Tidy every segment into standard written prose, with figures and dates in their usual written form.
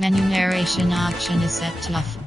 Menu narration option is set to off.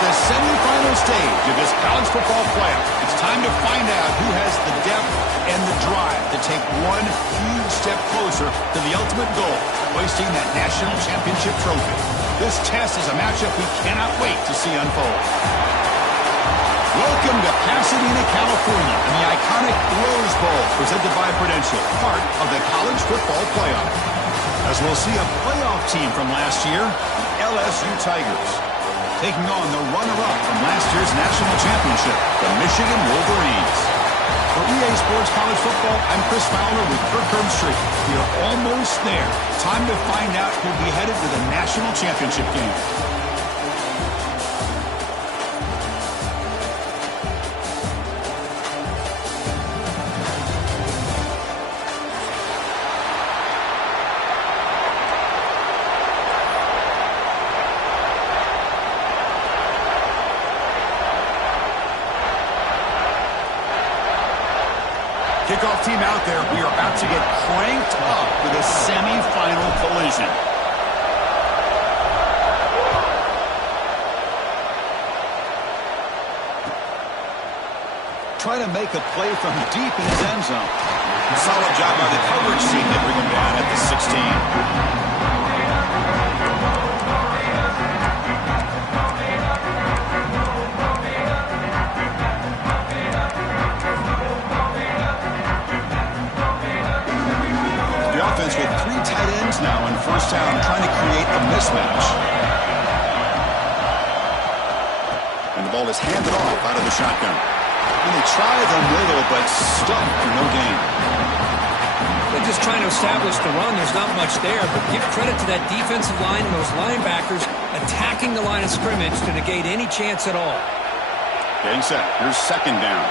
The semifinal stage of this college football playoff. It's time to find out who has the depth and the drive to take one huge step closer to the ultimate goal, hoisting that national championship trophy. This test is a matchup we cannot wait to see unfold. Welcome to Pasadena, California, and the iconic Rose Bowl presented by Prudential, part of the college football playoff. As we'll see a playoff team from last year, the LSU Tigers, taking on the runner-up from last year's national championship, the Michigan Wolverines. For EA Sports College Football, I'm Chris Fowler with Kirk Herbstreit. We are almost there. Time to find out who'll be headed to the national championship game. Kickoff team out there. We are about to get cranked up with a semifinal collision. Trying to make a play from deep in his end zone. Solid job by the coverage team to bring him down at the 16. With three tight ends now in first down, trying to create a mismatch. And the ball is handed off out of the shotgun. And they try the middle, but stuck for no gain. They're just trying to establish the run. There's not much there, but give credit to that defensive line and those linebackers attacking the line of scrimmage to negate any chance at all. Getting set. Here's second down.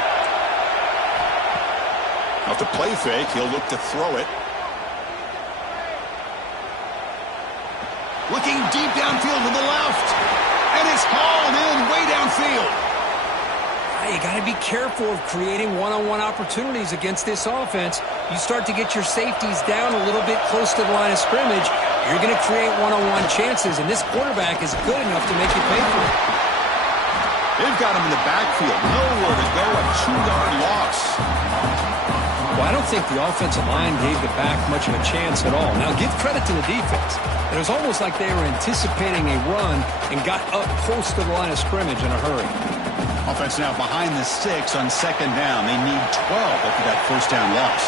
Off the play fake, he'll look to throw it. Looking deep downfield to the left. And it's hauled in way downfield. You got to be careful of creating one-on-one opportunities against this offense. You start to get your safeties down a little bit close to the line of scrimmage, you're going to create one-on-one chances, and this quarterback is good enough to make you pay for it. They've got him in the backfield. Nowhere to go. A 2-yard loss. Well, I don't think the offensive line gave the back much of a chance at all. Now, give credit to the defense. It was almost like they were anticipating a run and got up close to the line of scrimmage in a hurry. Offense now behind the 6 on 2nd down. They need 12 after that first down loss.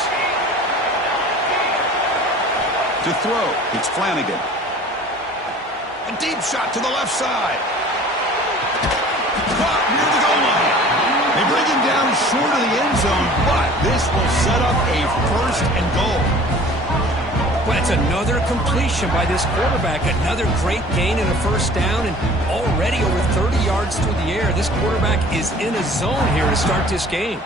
To throw, it's Flanagan. A deep shot to the left side. Caught near the goal line. They bring him down short of the end zone, but this will set up a 1st and goal. Well, it's another completion by this quarterback. Another great gain in a 1st down, and already over 30 yards through the air. This quarterback is in a zone here to start this game.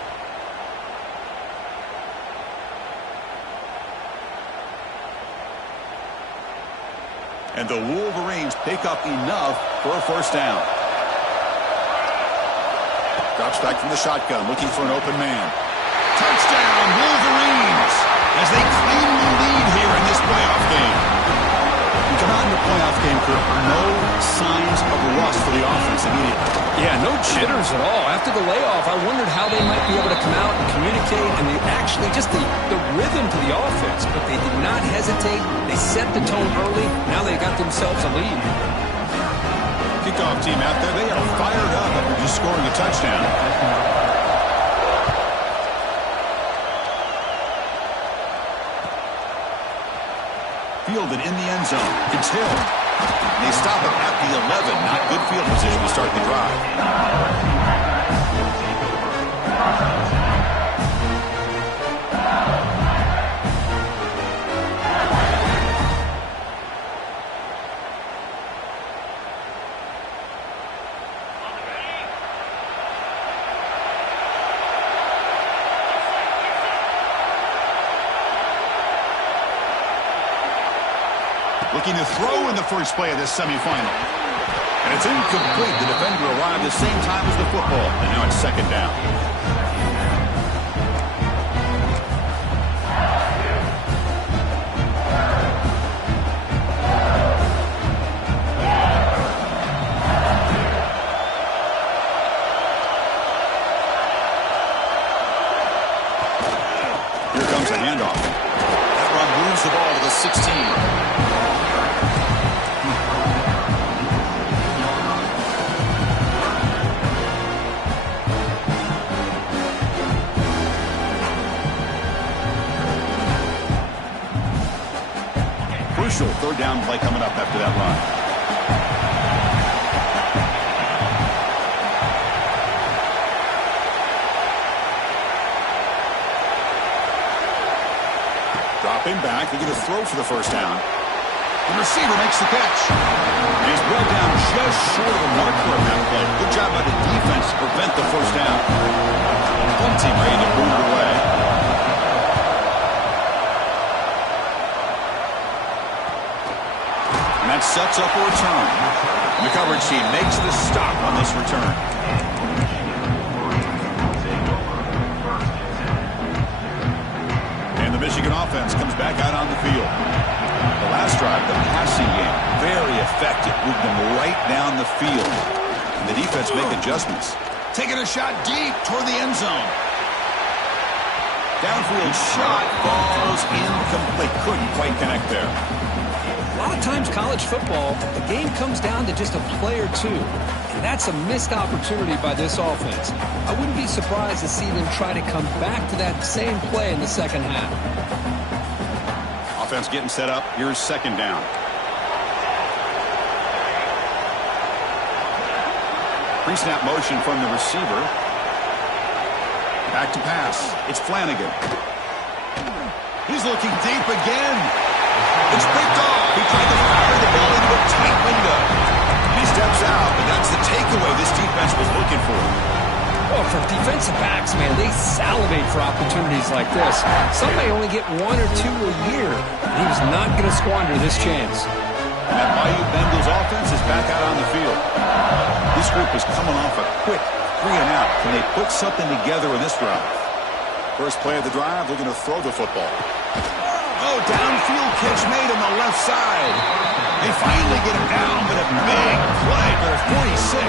And the Wolverines pick up enough for a 1st down. Drops back from the shotgun, looking for an open man. Touchdown, Wolverines, as they claim the lead here in this playoff game. You come out in the playoff game, Kirk, no signs of rust for the offense immediately. Yeah, no jitters at all. After the layoff, I wondered how they might be able to come out and communicate, and they actually just the rhythm to the offense, but they did not hesitate. They set the tone early. Now they got themselves a lead. Kickoff team out there, they are fired up after just scoring a touchdown. Fielded in the end zone. It's Hill. They stop it at the 11. Not good field position to start the drive. Looking to throw in the first play of this semifinal. And it's incomplete. The defender arrived the same time as the football. And now it's 2nd down. Here comes a handoff. That run moves the ball to the 16. Crucial 3rd down play coming up after that run. Dropping back, they're going to throw for the 1st down. The receiver makes the catch. And he's brought down just short of the marker on that play. Good job by the defense to prevent the 1st down. One team ready to move it away. And that sets up a return. The coverage team makes the stop on this return. And the Michigan offense comes back out on the field. The last drive, the passing game, very effective. Moved them right down the field. And the defense make adjustments. Taking a shot deep toward the end zone. Downfield shot falls incomplete. Couldn't quite connect there. A lot of times college football, the game comes down to just a play or two. And that's a missed opportunity by this offense. I wouldn't be surprised to see them try to come back to that same play in the 2nd half. Offense getting set up. Here's 2nd down. Pre-snap motion from the receiver. Back to pass. It's Flanagan. He's looking deep again. It's picked off. He tried to fire the ball into a tight window. And he steps out, but that's the takeaway this defense was looking for. Well, for defensive backs, man, they salivate for opportunities like this. Some may only get 1 or 2 a year. And he was not going to squander this chance. And that Bayou Bengals offense is back out on the field. This group is coming off a quick 3-and-out. Can they put something together in this drive? First play of the drive, looking to throw the football. A Oh, downfield catch made on the left side. They finally get him down, but a big play for 46.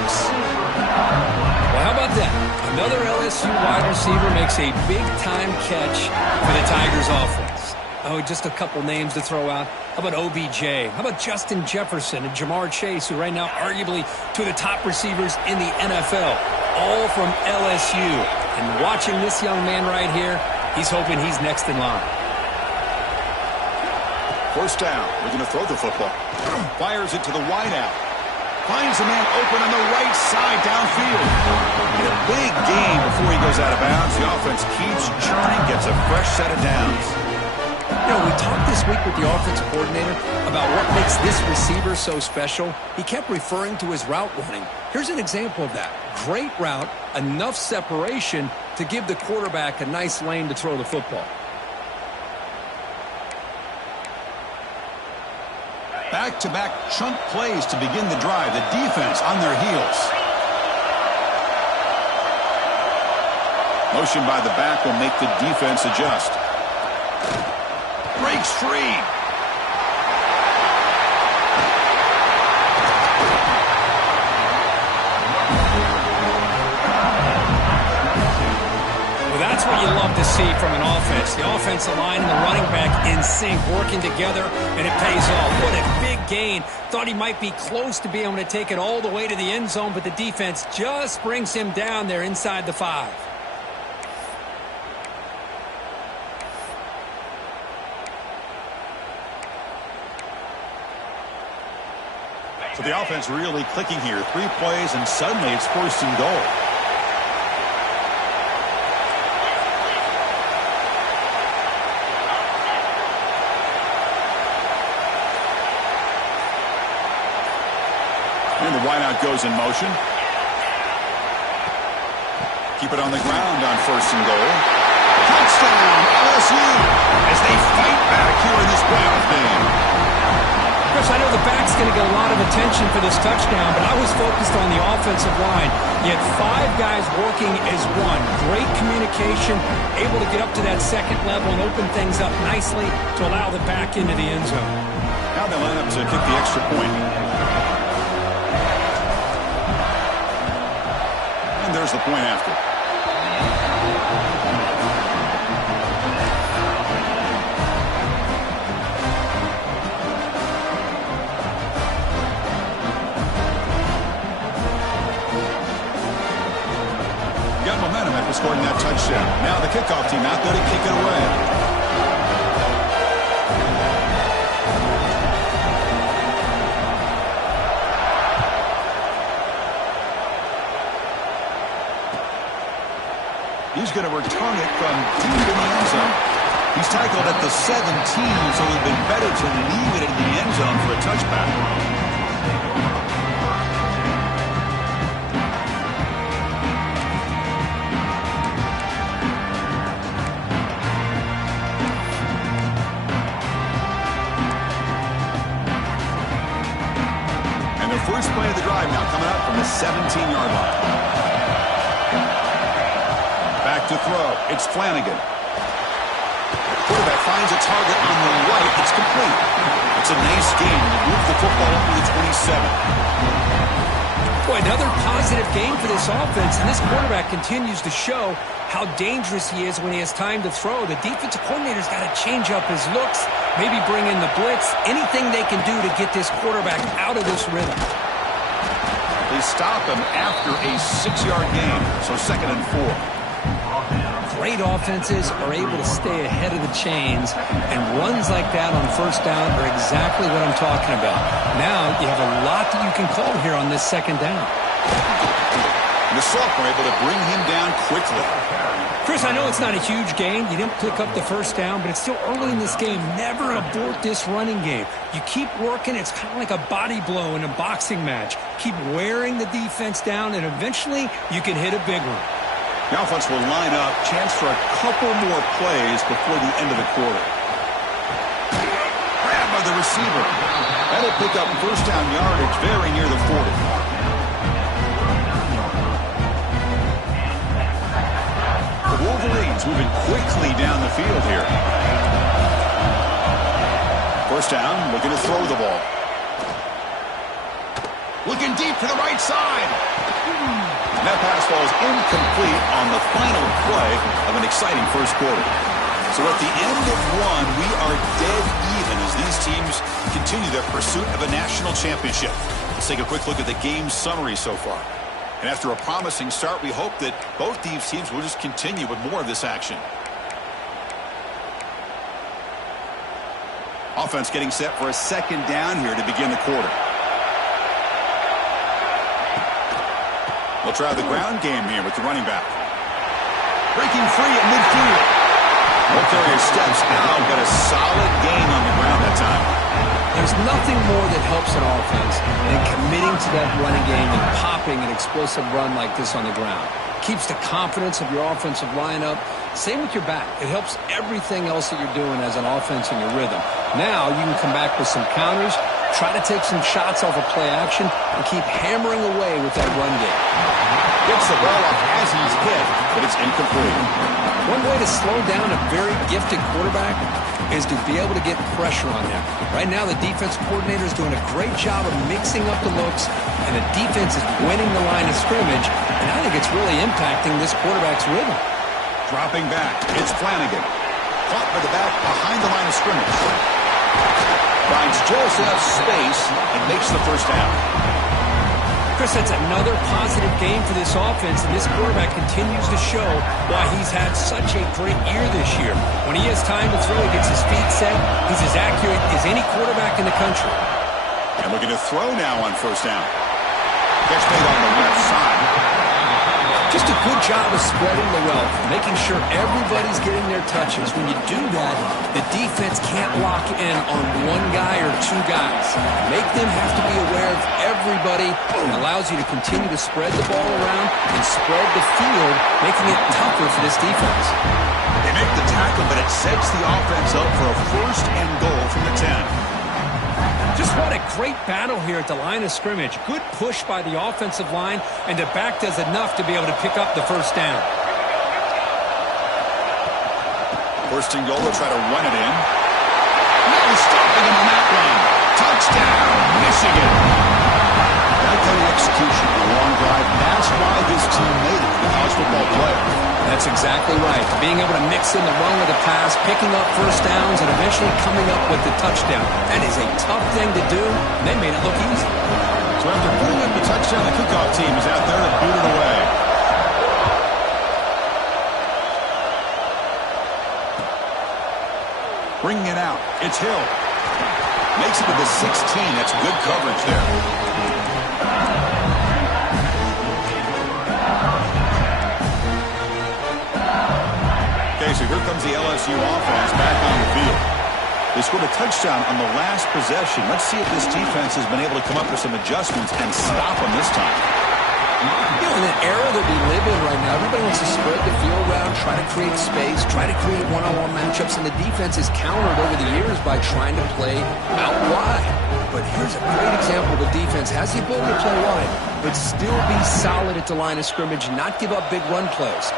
Well, how about that? Another LSU wide receiver makes a big-time catch for the Tigers offense. Oh, just a couple names to throw out. How about OBJ? How about Justin Jefferson and Jamar Chase, who right now arguably two of the top receivers in the NFL, all from LSU. And watching this young man right here, he's hoping he's next in line. First down. We're going to throw the football. Fires it to the wideout. Finds a man open on the right side downfield. And a big gain before he goes out of bounds. The offense keeps churning, gets a fresh set of downs. You know, we talked this week with the offensive coordinator about what makes this receiver so special. He kept referring to his route running. Here's an example of that. Great route, enough separation to give the quarterback a nice lane to throw the football. Back-to-back chunk plays to begin the drive. The defense on their heels. Motion by the back will make the defense adjust. Breaks free. That's what you love to see from an offense. The offensive line and the running back in sync, working together, and it pays off. What a big gain. Thought he might be close to being able to take it all the way to the end zone, but the defense just brings him down there inside the 5. So the offense really clicking here. 3 plays, and suddenly it's first and goal. And the wideout goes in motion. Keep it on the ground on first and goal. Touchdown, LSU, as they fight back here in this playoff game. Chris, I know the back's going to get a lot of attention for this touchdown, but I was focused on the offensive line. You had 5 guys working as one. Great communication, able to get up to that second level and open things up nicely to allow the back into the end zone. Now they line up to kick the extra point. And there's the point after. Got momentum after scoring that touchdown. Now the kickoff team out there to kick it away. He's going to return it from deep in the end zone. He's tackled at the 17, so it would have been better to leave it in the end zone for a touchback. And the first play of the drive now coming up from the 17-yard line. Back to throw. It's Flanagan. Quarterback finds a target on the right. It's complete. It's a nice game to move the football up to the 27. Boy, another positive game for this offense, and this quarterback continues to show how dangerous he is when he has time to throw. The defensive coordinator's got to change up his looks, maybe bring in the blitz, anything they can do to get this quarterback out of this rhythm. They stop him after a 6-yard gain, so 2nd and 4. Great offenses are able to stay ahead of the chains, and runs like that on first down are exactly what I'm talking about. Now you have a lot that you can call here on this 2nd down. And the sophomore able to bring him down quickly. Chris, I know it's not a huge gain. You didn't pick up the first down, but it's still early in this game. Never abort this running game. You keep working. It's kind of like a body blow in a boxing match. Keep wearing the defense down, and eventually you can hit a big one. The offense will line up. Chance for a couple more plays before the end of the quarter. Grabbed by the receiver. That'll pick up first down yardage very near the 40. The Wolverines moving quickly down the field here. First down, looking to throw the ball. Looking deep to the right side. And that pass falls incomplete on the final play of an exciting first quarter. So at the end of one, we are dead even as these teams continue their pursuit of a national championship. Let's take a quick look at the game summary so far. And after a promising start, we hope that both these teams will just continue with more of this action. Offense getting set for a second down here to begin the quarter. They'll try the ground game here with the running back. Breaking free at midfield. No carrier steps out, but a solid gain on the ground that time. There's nothing more that helps an offense than committing to that running game and popping an explosive run like this on the ground. Keeps the confidence of your offensive line up. Same with your back. It helps everything else that you're doing as an offense in your rhythm. Now you can come back with some counters, try to take some shots off of play action, and keep hammering away with that run game. Gets the ball off as he's hit, but it's incomplete. One way to slow down a very gifted quarterback is to be able to get pressure on him. Right now, the defense coordinator is doing a great job of mixing up the looks, and the defense is winning the line of scrimmage, and I think it's really impacting this quarterback's rhythm. Dropping back, it's Flanagan. Caught by the back behind the line of scrimmage. Finds just enough space and makes the first down. Chris, that's another positive game for this offense, and this quarterback continues to show why he's had such a great year this year. When he has time to throw, he gets his feet set. He's as accurate as any quarterback in the country. And looking to throw now on first down. Catch made on the left side. Just a good job of spreading the wealth, making sure everybody's getting their touches. When you do that, the defense can't lock in on one guy or two guys. Make them have to be aware of everybody, and allows you to continue to spread the ball around and spread the field, making it tougher for this defense. They make the tackle, but it sets the offense up for a first and goal from the 10. Just what a great battle here at the line of scrimmage. Good push by the offensive line, and the back does enough to be able to pick up the first down. First and goal, they'll try to run it in. No stopping him on that run. Touchdown, Michigan. That kind of execution on a long drive, that's why this team made it to the college football playoff. That's exactly right. Being able to mix in the run with the pass, picking up first downs, and eventually coming up with the touchdown. That is a tough thing to do, and they made it look easy. So after putting up the touchdown, the kickoff team is out there to boot it away. Bringing it out, it's Hill. Makes it to the 16. That's good coverage there. Okay, so here comes the LSU offense back on the field. They scored a touchdown on the last possession. Let's see if this defense has been able to come up with some adjustments and stop them this time. You know, in the era that we live in right now, everybody wants to spread the field around, try to create space, try to create one-on-one matchups, and the defense is countered over the years by trying to play out wide. But here's a great example. The defense has the ability to play wide, but still be solid at the line of scrimmage, not give up big run plays.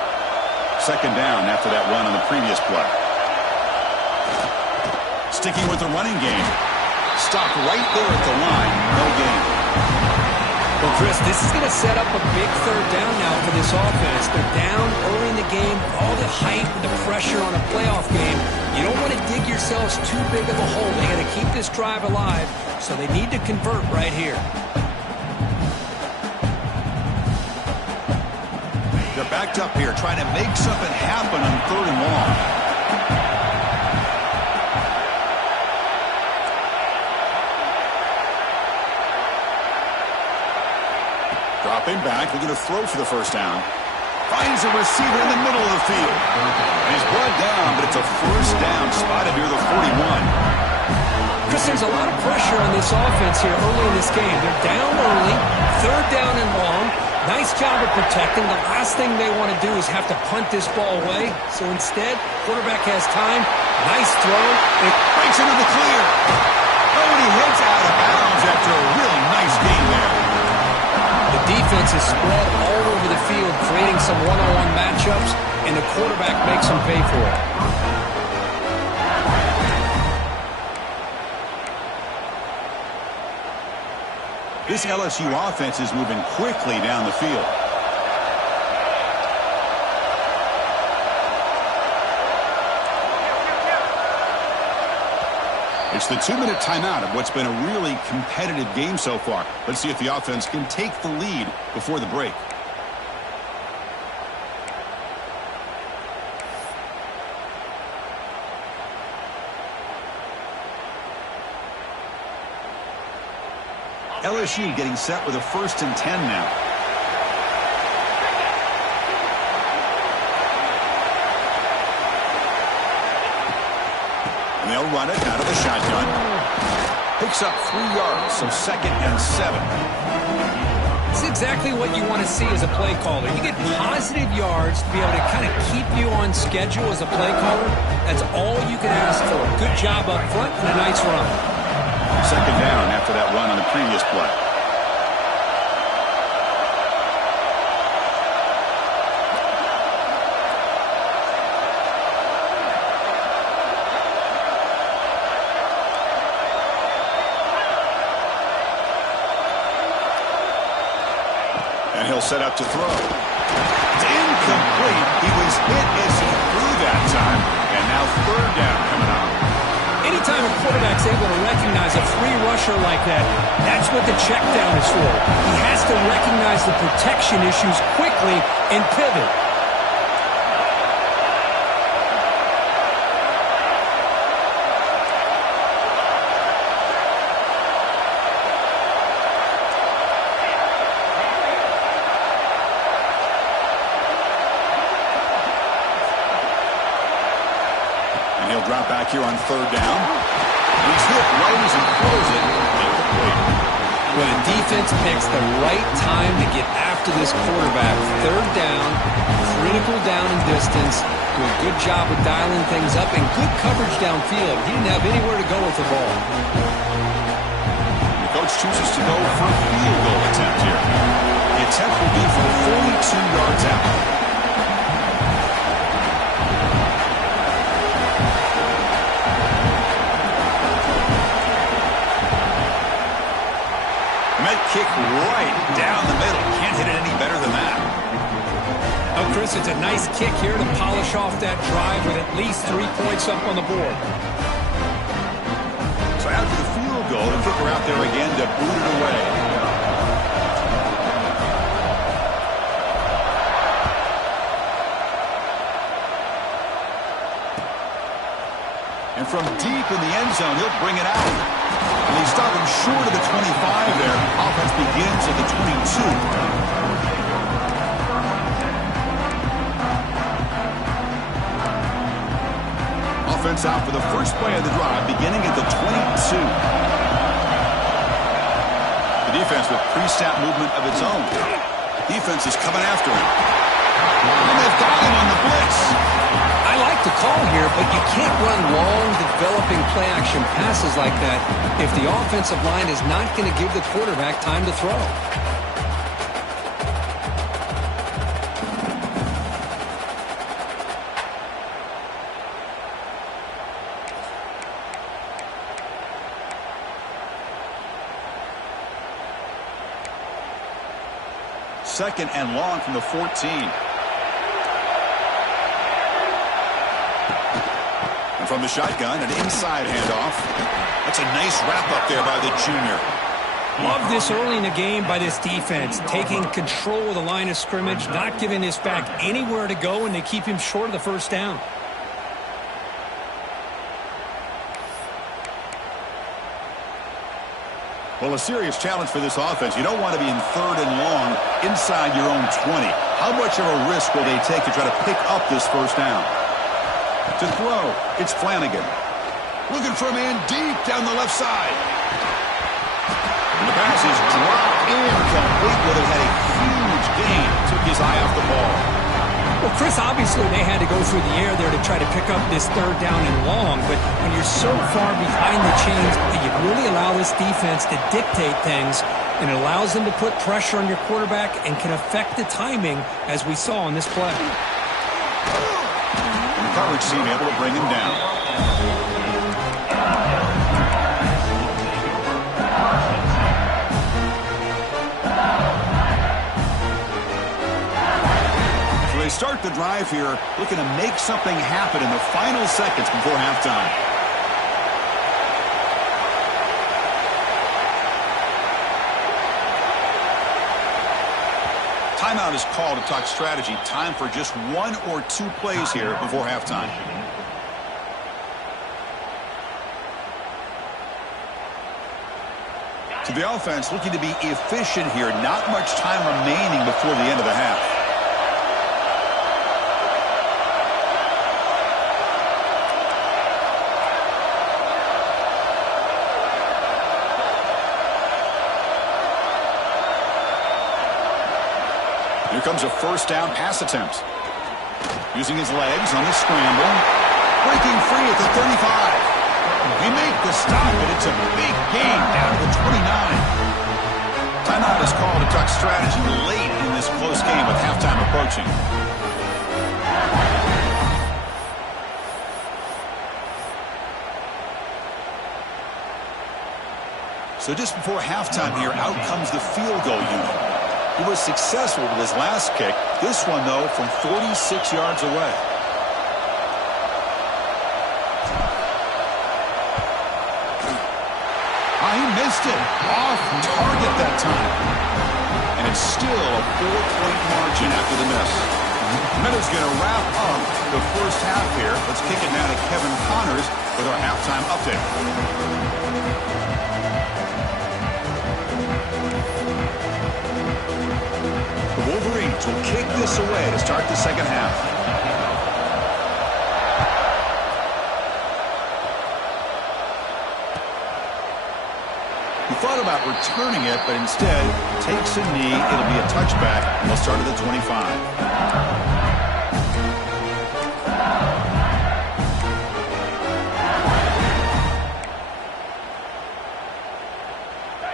Second down after that run on the previous play. Sticking with the running game. Stopped right there at the line. No gain. Well, Chris, this is going to set up a big third down now for this offense. They're down early in the game. All the hype and the pressure on a playoff game. You don't want to dig yourselves too big of a hole. They got to keep this drive alive, so they need to convert right here. They're backed up here, trying to make something happen on third and long. Dropping back, looking to throw for the first down. Finds a receiver in the middle of the field. And he's brought down, but it's a first down spotted near the 41. Chris, there's a lot of pressure on this offense here early in this game. They're down early, third down and long. Nice job of protecting. The last thing they want to do is have to punt this ball away. So instead, quarterback has time. Nice throw. And it breaks into the clear. Oh, and he heads out of bounds after a really nice game there. The defense is spread all over the field, creating some one-on-one matchups, and the quarterback makes them pay for it. This LSU offense is moving quickly down the field. It's the 2-minute timeout of what's been a really competitive game so far. Let's see if the offense can take the lead before the break. LSU getting set with a 1st and 10 now. And they'll run it out of the shotgun. Picks up 3 yards, so 2nd and 7. It's exactly what you want to see as a play caller. You get positive yards to be able to kind of keep you on schedule as a play caller. That's all you can ask for. Good job up front and a nice run. 2nd down after that run on the previous play. And he'll set up to throw. It's incomplete. He was hit as he threw that time. And now 3rd down coming up. Anytime a quarterback's able to recognize a free rusher like that, that's what the check down is for. He has to recognize the protection issues quickly and pivot. He'll drop back here on 3rd down. He's hit right as he throws it. Incomplete. Well, the defense picks the right time to get after this quarterback. 3rd down, critical down and distance. Do a good job of dialing things up and good coverage downfield. He didn't have anywhere to go with the ball. The coach chooses to go for a field goal attempt here. The attempt will be from 42 yards out. Kick right down the middle. Can't hit it any better than that. Oh, Chris, it's a nice kick here to polish off that drive with at least 3 points up on the board. So after the field goal, the kicker out there again to boot it away. And from deep in the end zone, he'll bring it out. And they stop him short of the 25 there. Offense begins at the 22. Offense out for the first play of the drive, beginning at the 22. The defense with pre-snap movement of its own. The defense is coming after him. And they've got him on the blitz. I like the call here, but you can't run long, developing play-action passes like that if the offensive line is not going to give the quarterback time to throw. Second and long from the 14. And from the shotgun, an inside handoff. That's a nice wrap-up there by the junior. Love this early in the game by this defense, taking control of the line of scrimmage, not giving this back anywhere to go, and they keep him short of the 1st down. Well, a serious challenge for this offense. You don't want to be in 3rd and long inside your own 20. How much of a risk will they take to try to pick up this 1st down? To throw, it's Flanagan. Looking for a man deep down the left side. And the pass is dropped incomplete, where they had a huge gain. Took his eye off the ball. Well, Chris, obviously they had to go through the air there to try to pick up this 3rd down and long, but when you're so far behind the chains, you really allow this defense to dictate things, and it allows them to put pressure on your quarterback and can affect the timing, as we saw on this play. And the coverage team able to bring him down. they start the drive here, looking to make something happen in the final seconds before halftime. Timeout is called to talk strategy. Time for just 1 or 2 plays here before halftime. To the offense, looking to be efficient here. Not much time remaining before the end of the half. Here comes a first down pass attempt. Using his legs on the scramble. Breaking free at the 35. They make the stop, and it's a big gain down to the 29. Timeout is called to talk strategy late in this close game with halftime approaching. So just before halftime here, out comes the field goal unit. He was successful with his last kick. This one, though, from 46 yards away. He missed it. Off target that time. And it's still a 4-point margin after the miss. That is going to wrap up the first half here. Let's kick it now to Kevin Connors with our halftime update. The Wolverines will kick this away to start the second half. He thought about returning it, but instead takes a knee. It'll be a touchback, and they'll start at the 25.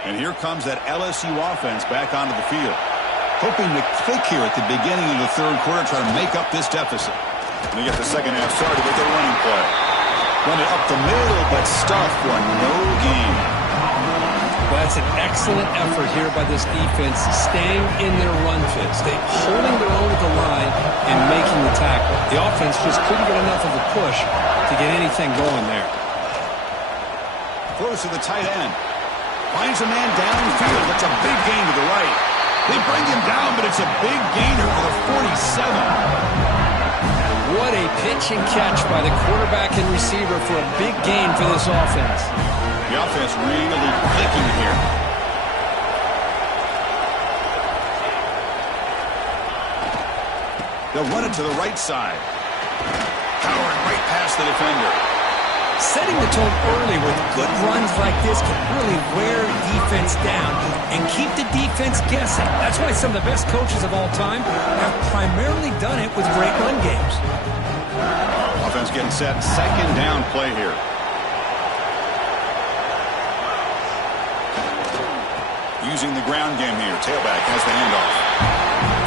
And here comes that LSU offense back onto the field. Hoping to click here at the beginning of the third quarter, try to make up this deficit. And they get the second half started with their running play. Run it up the middle, but stuffed for no gain. Well, that's an excellent effort here by this defense, staying in their run fit, holding their own at the line and making the tackle. The offense just couldn't get enough of a push to get anything going there. Throws to the tight end. Finds a man downfield. That's a big gain to the right. They bring him down, but it's a big gainer for the 47. What a pitch and catch by the quarterback and receiver for a big gain for this offense. The offense really clicking here. They'll run it to the right side. Powering right past the defender. Setting the tone early with good runs like this can really wear defense down and keep the defense guessing. That's why some of the best coaches of all time have primarily done it with great run games. Offense getting set. Second down play here. Using the ground game here. Tailback has the handoff.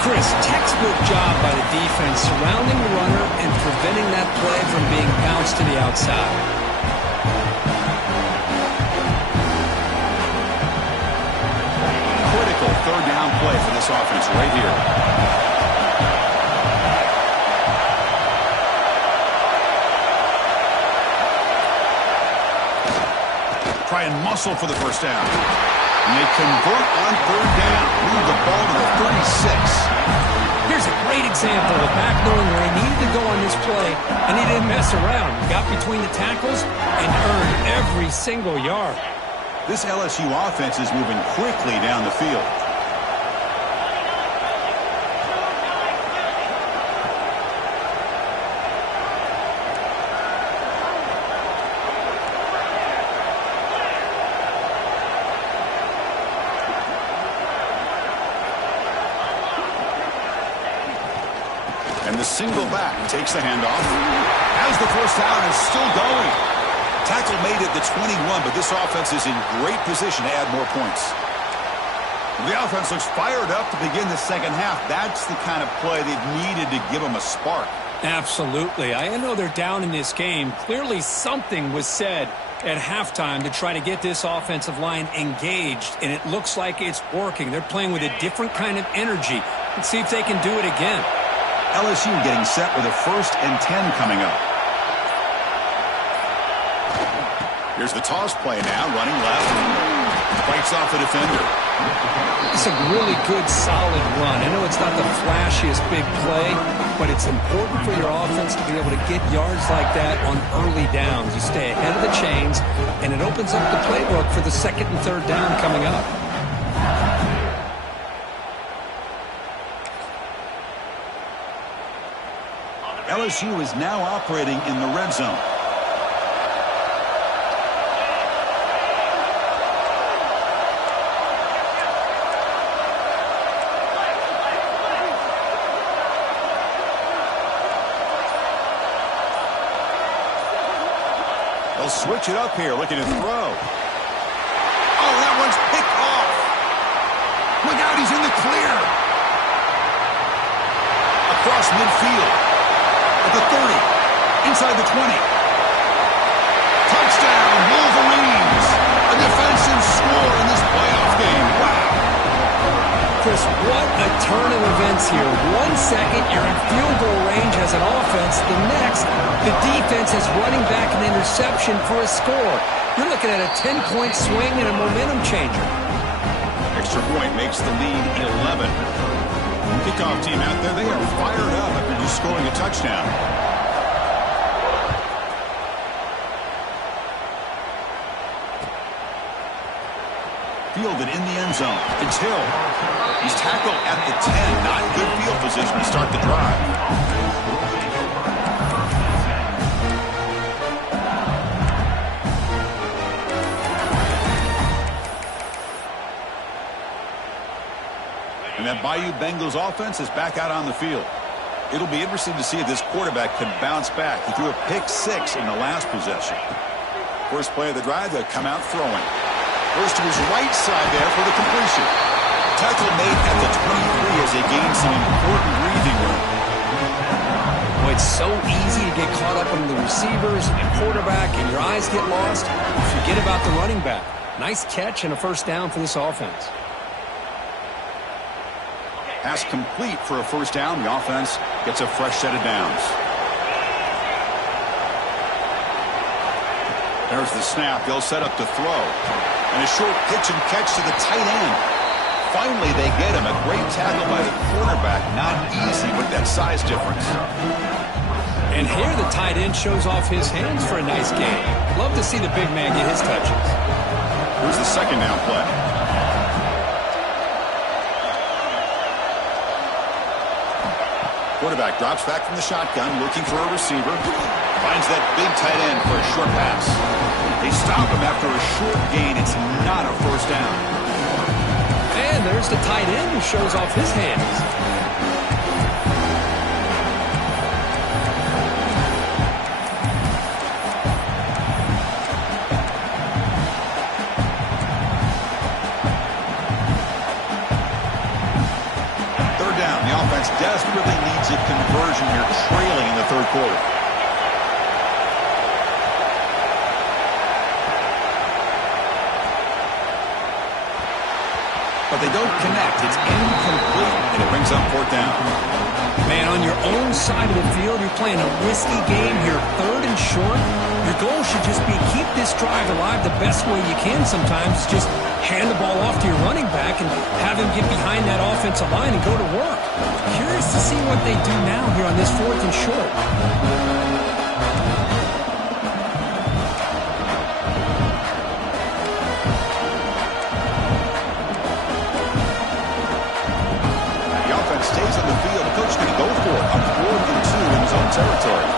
Chris, textbook job by the defense surrounding the runner and preventing that play from being bounced to the outside. Critical third down play for this offense right here. Try and muscle for the first down. And they convert on third down. Move the ball to the 36. Here's a great example of back knowing where he needed to go on this play, and he didn't mess around. He got between the tackles and earned every single yard. This LSU offense is moving quickly down the field. And the single back takes the handoff. As the first down is still going. Tackle made at the 21, but this offense is in great position to add more points. The offense looks fired up to begin the second half. That's the kind of play they've needed to give them a spark. Absolutely. I know they're down in this game. Clearly something was said at halftime to try to get this offensive line engaged, and it looks like it's working. They're playing with a different kind of energy. Let's see if they can do it again. LSU getting set with a 1st and 10 coming up. Here's the toss play now, running left. Fights off a defender. It's a really good, solid run. I know it's not the flashiest big play, but it's important for your offense to be able to get yards like that on early downs. You stay ahead of the chains, and it opens up the playbook for the 2nd and 3rd down coming up. LSU is now operating in the red zone. They'll switch it up here, looking to throw. Oh, that one's picked off. Look out, he's in the clear. Across midfield. At the 30, inside the 20. Touchdown, Wolverines. A defensive score in this playoff game. Wow. Chris, what a turn of events here. 1 second, you're in field goal range as an offense. The next, the defense is running back an interception for a score. You're looking at a 10-point swing and a momentum changer. Extra point makes the lead 11. Kickoff team out there, they are fired up after just scoring a touchdown. Fielded in the end zone. It's Hill. He's tackled at the 10. Not good field position to start the drive. And that Bayou Bengals offense is back out on the field. It'll be interesting to see if this quarterback can bounce back. He threw a pick-6 in the last possession. First play of the drive, they'll come out throwing. Goes to his right side there for the completion. Tackle made at the 23 as they gain some important breathing room. Boy, it's so easy to get caught up in the receivers and quarterback, and your eyes get lost. You forget about the running back. Nice catch and a 1st down for this offense. Pass complete for a 1st down. The offense gets a fresh set of downs. There's the snap. They'll set up to throw. And a short pitch and catch to the tight end. Finally, they get him. A great tackle by the quarterback. Not easy with that size difference. And here the tight end shows off his hands for a nice game. Love to see the big man get his touches. Here's the 2nd down play. Quarterback drops back from the shotgun, looking for a receiver. Finds that big tight end for a short pass. They stop him after a short gain. It's not a 1st down. And there's the tight end who shows off his hands. Desperately needs a conversion here, trailing in the 3rd quarter. But they don't connect. It's incomplete, and it brings up 4th down. Man, on your own side of the field, you're playing a risky game here, 3rd and short. Your goal should just be keep this drive alive the best way you can sometimes. Just hand the ball off to your running back and have him get behind that offensive line and go to work. Curious to see what they do now here on this 4th and short. The offense stays on the field. The coach going to go for it on 4th and 2 in his own territory.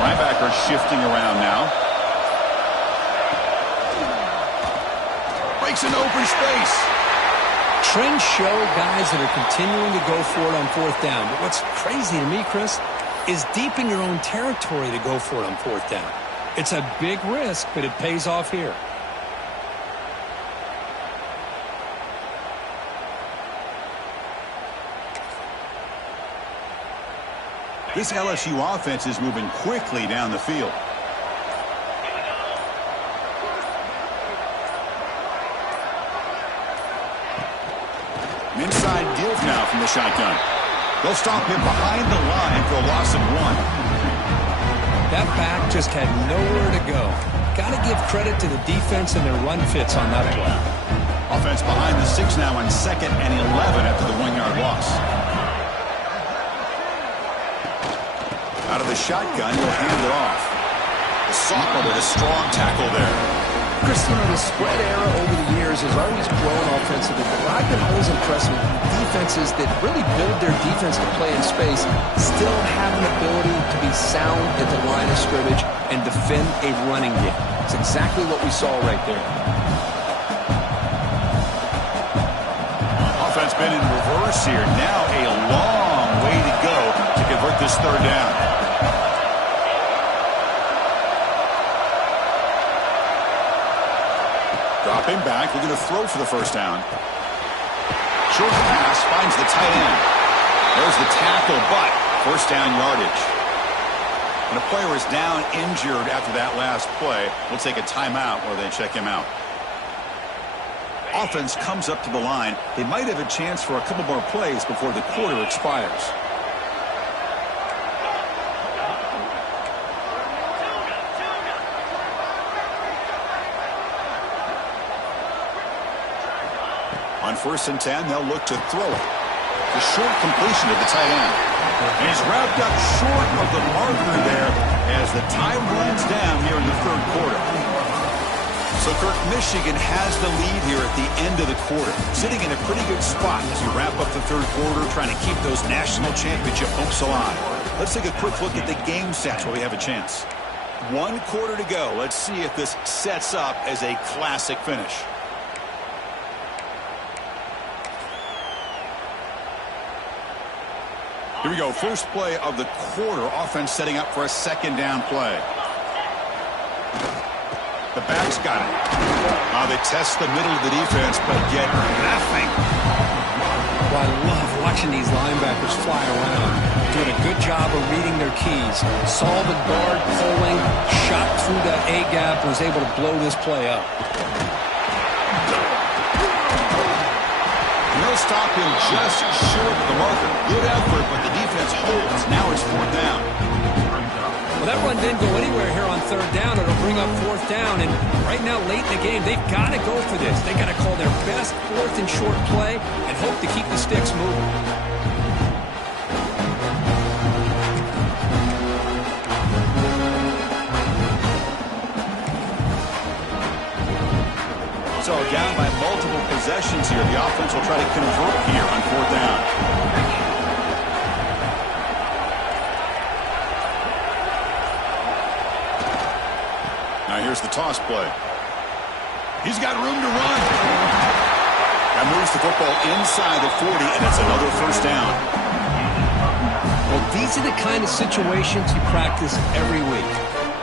Linebacker shifting around now. Breaks an open space. Trends show guys that are continuing to go for it on 4th down. But what's crazy to me, Chris, is deep in your own territory to go for it on 4th down. It's a big risk, but it pays off here. This LSU offense is moving quickly down the field. Inside give now from the shotgun. They'll stop him behind the line for a loss of 1. That back just had nowhere to go. Got to give credit to the defense and their run fits on that play. Offense behind the 6 now on 2nd and 11 after the 1-yard loss. Out of the shotgun, he'll hand it off. The sophomore with a strong tackle there. Chris, the spread era over the years has always grown offensively, but I've been always impressed with defenses that really build their defense to play in space, still have an ability to be sound at the line of scrimmage and defend a running game. It's exactly what we saw right there. Offense been in reverse here. Now a long way to go to convert this 3rd down. Dropping back, we're going to throw for the 1st down. Short pass finds the tight end. There's the tackle, but 1st down yardage. When a player is down injured after that last play, we'll take a timeout while they check him out. Offense comes up to the line. They might have a chance for a couple more plays before the quarter expires. On 1st and 10, they'll look to throw it. The short completion to the tight end. And he's wrapped up short of the marker there as the time runs down here in the 3rd quarter. So, Kirk, Michigan has the lead here at the end of the quarter, sitting in a pretty good spot as you wrap up the 3rd quarter, trying to keep those national championship hopes alive. Let's take a quick look at the game stats while we have a chance. 1 quarter to go. Let's see if this sets up as a classic finish. Here we go. First play of the quarter. Offense setting up for a 2nd down play. The back's got it. They test the middle of the defense, but get nothing. Well, I love watching these linebackers fly around, doing a good job of reading their keys. Saw the guard pulling, shot through that A-gap, was able to blow this play up. They'll stop him just short of the marker. Good effort, but the defense holds. Now it's 4th down. Well, that run didn't go anywhere here on 3rd down. It'll bring up 4th down. And right now, late in the game, they've got to go for this. They've got to call their best 4th and short play and hope to keep the sticks moving. So down by multiple possessions here. The offense will try to convert here on 4th down. Now here's the toss play. He's got room to run. That moves the football inside the 40, and it's another 1st down. Well, these are the kind of situations you practice every week.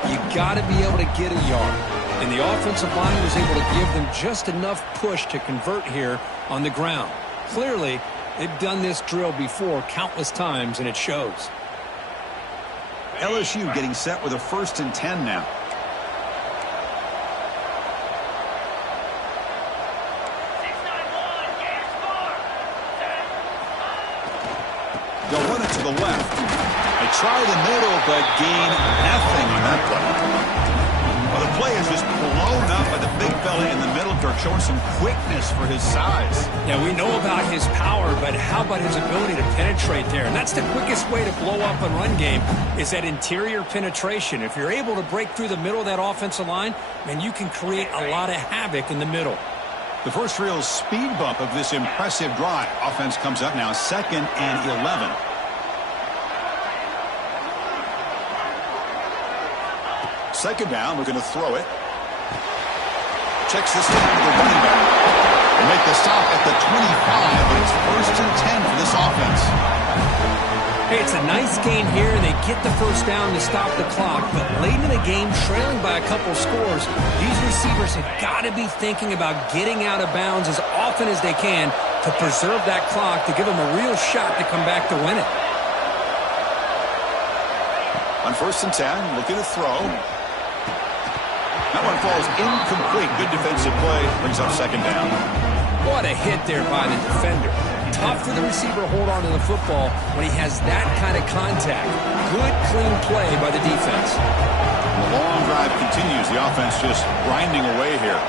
You got to be able to get a yard. And the offensive line was able to give them just enough push to convert here on the ground. Clearly, they've done this drill before countless times, and it shows. LSU getting set with a 1st and 10 now. They'll run it to the left. They try the middle, but gain nothing on that play. Well, the play is just blown up by the big fella in the middle. Dirk showing some quickness for his size. Yeah, we know about his power, but how about his ability to penetrate there? And that's the quickest way to blow up a run game is that interior penetration. If you're able to break through the middle of that offensive line, man, you can create a lot of havoc in the middle. The first real speed bump of this impressive drive. Offense comes up now 2nd and 11. Second down, we're going to throw it. Checks this down to the running back. They make the stop at the 25, but it's 1st and 10 for this offense. Hey, it's a nice gain here, and they get the 1st down to stop the clock. But late in the game, trailing by a couple scores, these receivers have got to be thinking about getting out of bounds as often as they can to preserve that clock, to give them a real shot to come back to win it. On 1st and 10, looking to throw. That one falls incomplete. Good defensive play. Brings up 2nd down. What a hit there by the defender. Tough for the receiver to hold on to the football when he has that kind of contact. Good, clean play by the defense. The long drive continues. The offense just grinding away here.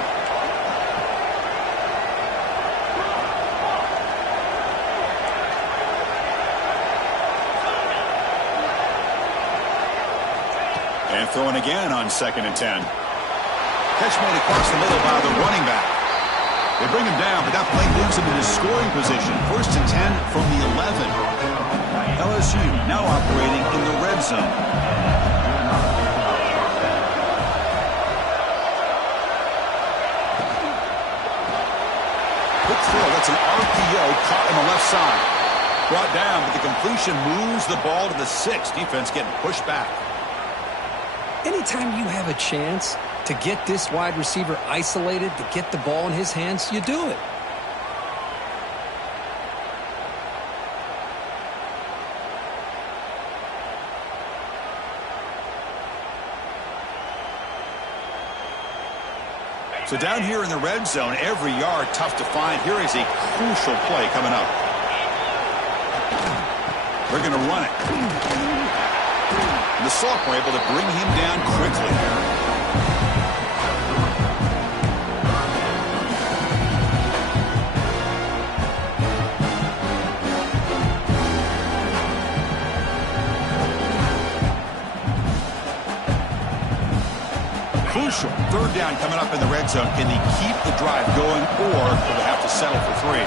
And throwing again on 2nd and 10. Catch made across the middle by the running back. They bring him down, but that play moves him into scoring position. 1st and 10 from the 11. LSU now operating in the red zone. Quick throw, that's an RPO caught on the left side. Brought down, but the completion moves the ball to the 6. Defense getting pushed back. Anytime you have a chance to get this wide receiver isolated, to get the ball in his hands, you do it. So down here in the red zone, every yard tough to find. Here is a crucial play coming up. They're going to run it. The sophomore able to bring him down quickly. Crucial. 3rd down coming up in the red zone. Can they keep the drive going, or will they have to settle for 3?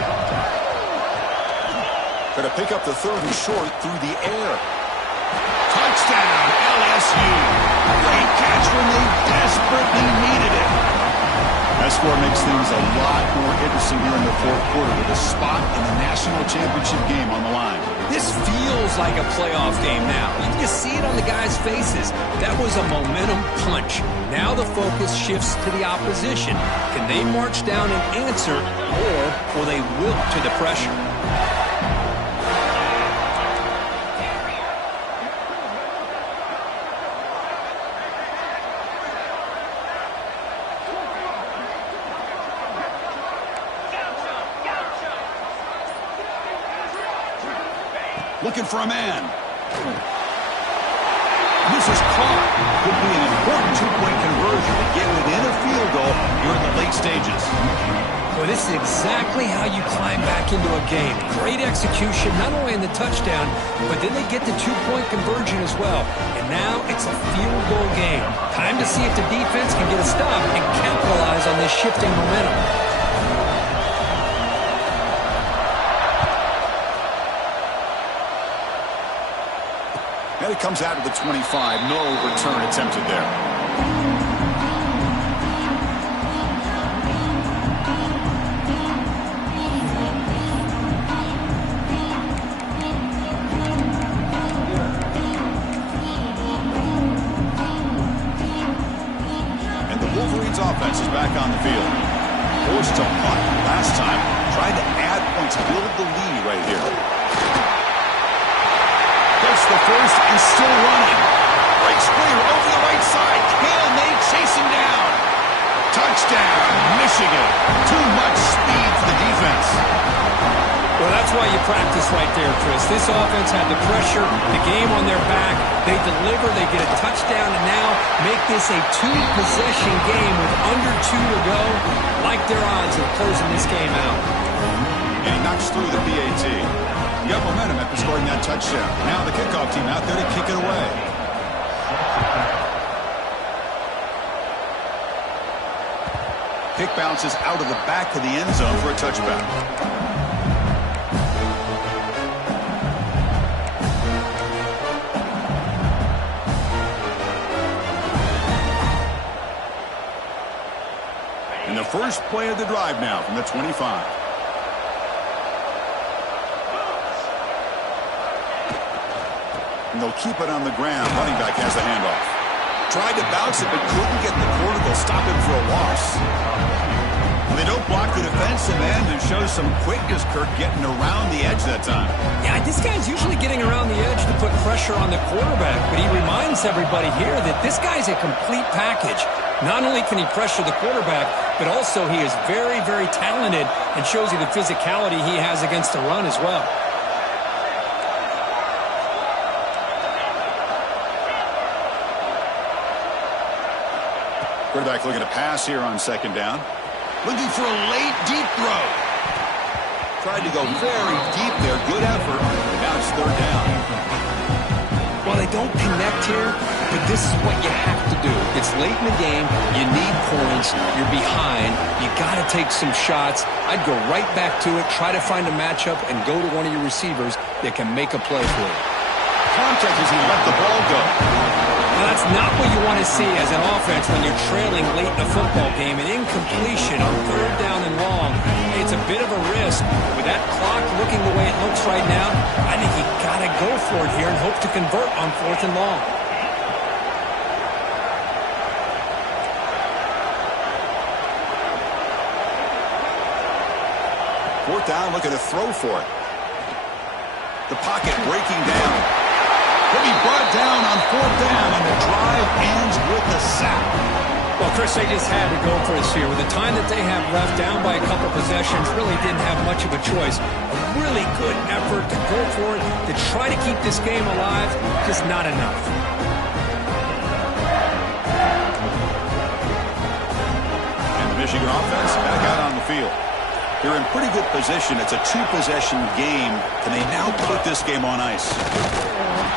Going to pick up the 3rd and short through the air. Touchdown, LSU. Great catch when they desperately needed it. That score makes things a lot more interesting here in the 4th quarter with a spot in the national championship game on the line. This feels like a playoff game now. You can just see it on the guys' faces. That was a momentum punch. Now the focus shifts to the opposition. Can they march down and answer, or will they wilt to the pressure? Looking for a man. This is caught. Could be an important 2-point conversion to get within a field goal here in the late stages. Well, this is exactly how you climb back into a game. Great execution, not only in the touchdown, but then they get the 2-point conversion as well. And now it's a field goal game. Time to see if the defense can get a stop and capitalize on this shifting momentum. And it comes out of the 25. No return attempted there. And the Wolverines offense is back on the field. Forced to punt last time. Trying to add points, build the lead right here. The first is still running. Breaks clear over the right side. Can they chase him down? Touchdown, Michigan. Too much speed for the defense. Well, that's why you practice right there, Chris. This offense had the pressure, the game on their back. They deliver, they get a touchdown, and now make this a 2-possession game with under 2 to go. Like their odds of closing this game out. And he knocks through the PAT. Got momentum after scoring that touchdown. Now the kickoff team out there to kick it away. Kick bounces out of the back of the end zone for a touchback. And the first play of the drive now from the 25. And they'll keep it on the ground. Running back has the handoff. Tried to bounce it, but couldn't get the corner. They'll stop him for a loss. Well, they don't block the defensive end and show some quickness, Kirk, getting around the edge that time. Yeah, this guy's usually getting around the edge to put pressure on the quarterback, but he reminds everybody here that this guy's a complete package. Not only can he pressure the quarterback, but also he is very, very talented and shows you the physicality he has against the run as well. Quarterback looking to pass here on second down. Looking for a late, deep throw. Tried to go very deep there. Good effort. Now it's third down. Well, they don't connect here, but this is what you have to do. It's late in the game. You need points. You're behind. You got to take some shots. I'd go right back to it, try to find a matchup, and go to one of your receivers that can make a play for you. Contact as he let the ball go. Now, that's not what you want to see as an offense when you're trailing late in a football game. An incompletion on third down and long. It's a bit of a risk. With that clock looking the way it looks right now, I think you got to go for it here and hope to convert on fourth and long. Fourth down, looking to throw for it. The pocket breaking down. He'll be brought down on fourth down, and the drive ends with a sack. Well, Chris, they just had to go for this here. With the time that they have left, down by a couple possessions, really didn't have much of a choice. A really good effort to go for it, to try to keep this game alive, just not enough. And the Michigan offense back out on the field. They're in pretty good position. It's a two-possession game. Can they now put this game on ice?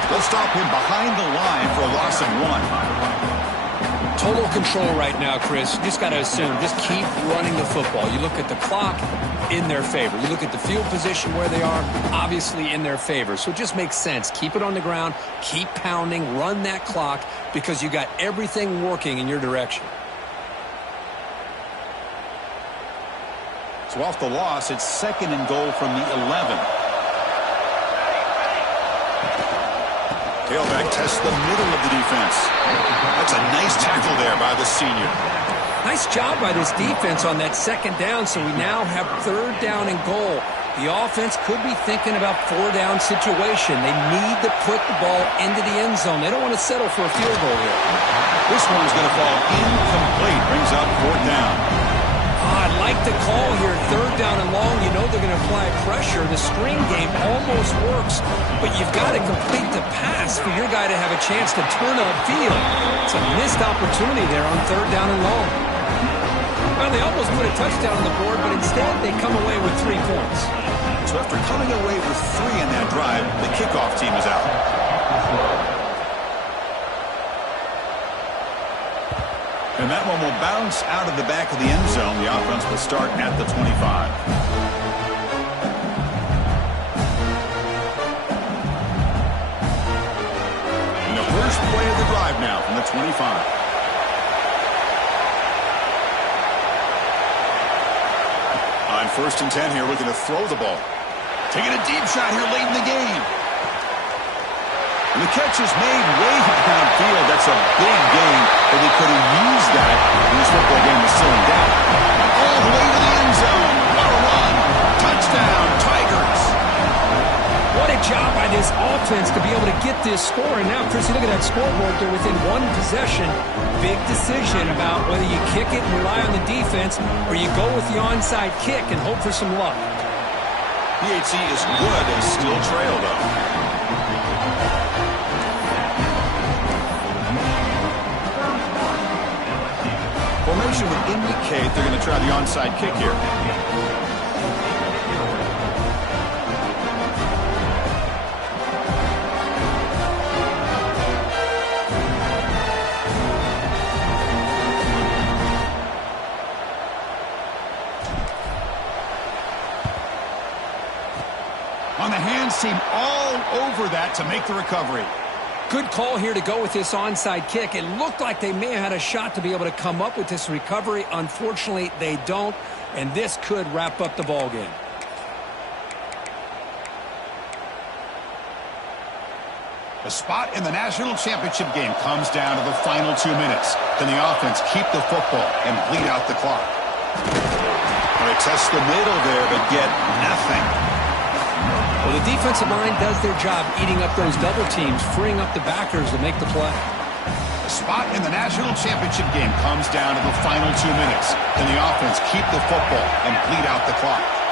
They'll stop him behind the line for a loss of 1. Total control right now, Chris. You just got to assume, just keep running the football. You look at the clock, in their favor. You look at the field position where they are, obviously in their favor. So it just makes sense. Keep it on the ground, keep pounding, run that clock, because you got everything working in your direction. So off the loss, it's second and goal from the 11. Tailback tests the middle of the defense. That's a nice tackle there by the senior. Nice job by this defense on that second down, so we now have third down and goal. The offense could be thinking about four-down situation. They need to put the ball into the end zone. They don't want to settle for a field goal here. This one's going to fall incomplete. Brings up fourth down. I like the call here. Third down and long. You know they're going to apply pressure. The screen game almost works, but you've got to complete the pass for your guy to have a chance to turn upfield. It's a missed opportunity there on third down and long. Well, they almost put a touchdown on the board, but instead they come away with 3 points. So after coming away with 3 in that drive, the kickoff team is out. And that one will bounce out of the back of the end zone. The offense will start at the 25. And the first play of the drive now from the 25. On first and 10 here, looking to throw the ball. Taking a deep shot here late in the game. And the catch is made way downfield. That's a big gain, but they could have used that when this football game was slowing down. All the way to the end zone. What a run. Touchdown, Tigers. What a job by this offense to be able to get this score. And now, Chris, you look at that scoreboard. They're within one possession. Big decision about whether you kick it and rely on the defense or you go with the onside kick and hope for some luck. PHC is good and still trail, though. Formation would indicate they're going to try the onside kick here. On the hands team all over that to make the recovery. Good call here to go with this onside kick. It looked like they may have had a shot to be able to come up with this recovery. Unfortunately, they don't, and this could wrap up the ball game. The spot in the national championship game comes down to the final 2 minutes. Can the offense keep the football and bleed out the clock? Well, they test the middle there, but get nothing. Well, the defensive line does their job eating up those double teams, freeing up the backers to make the play. The spot in the national championship game comes down to the final 2 minutes. Can the offense keep the football and bleed out the clock?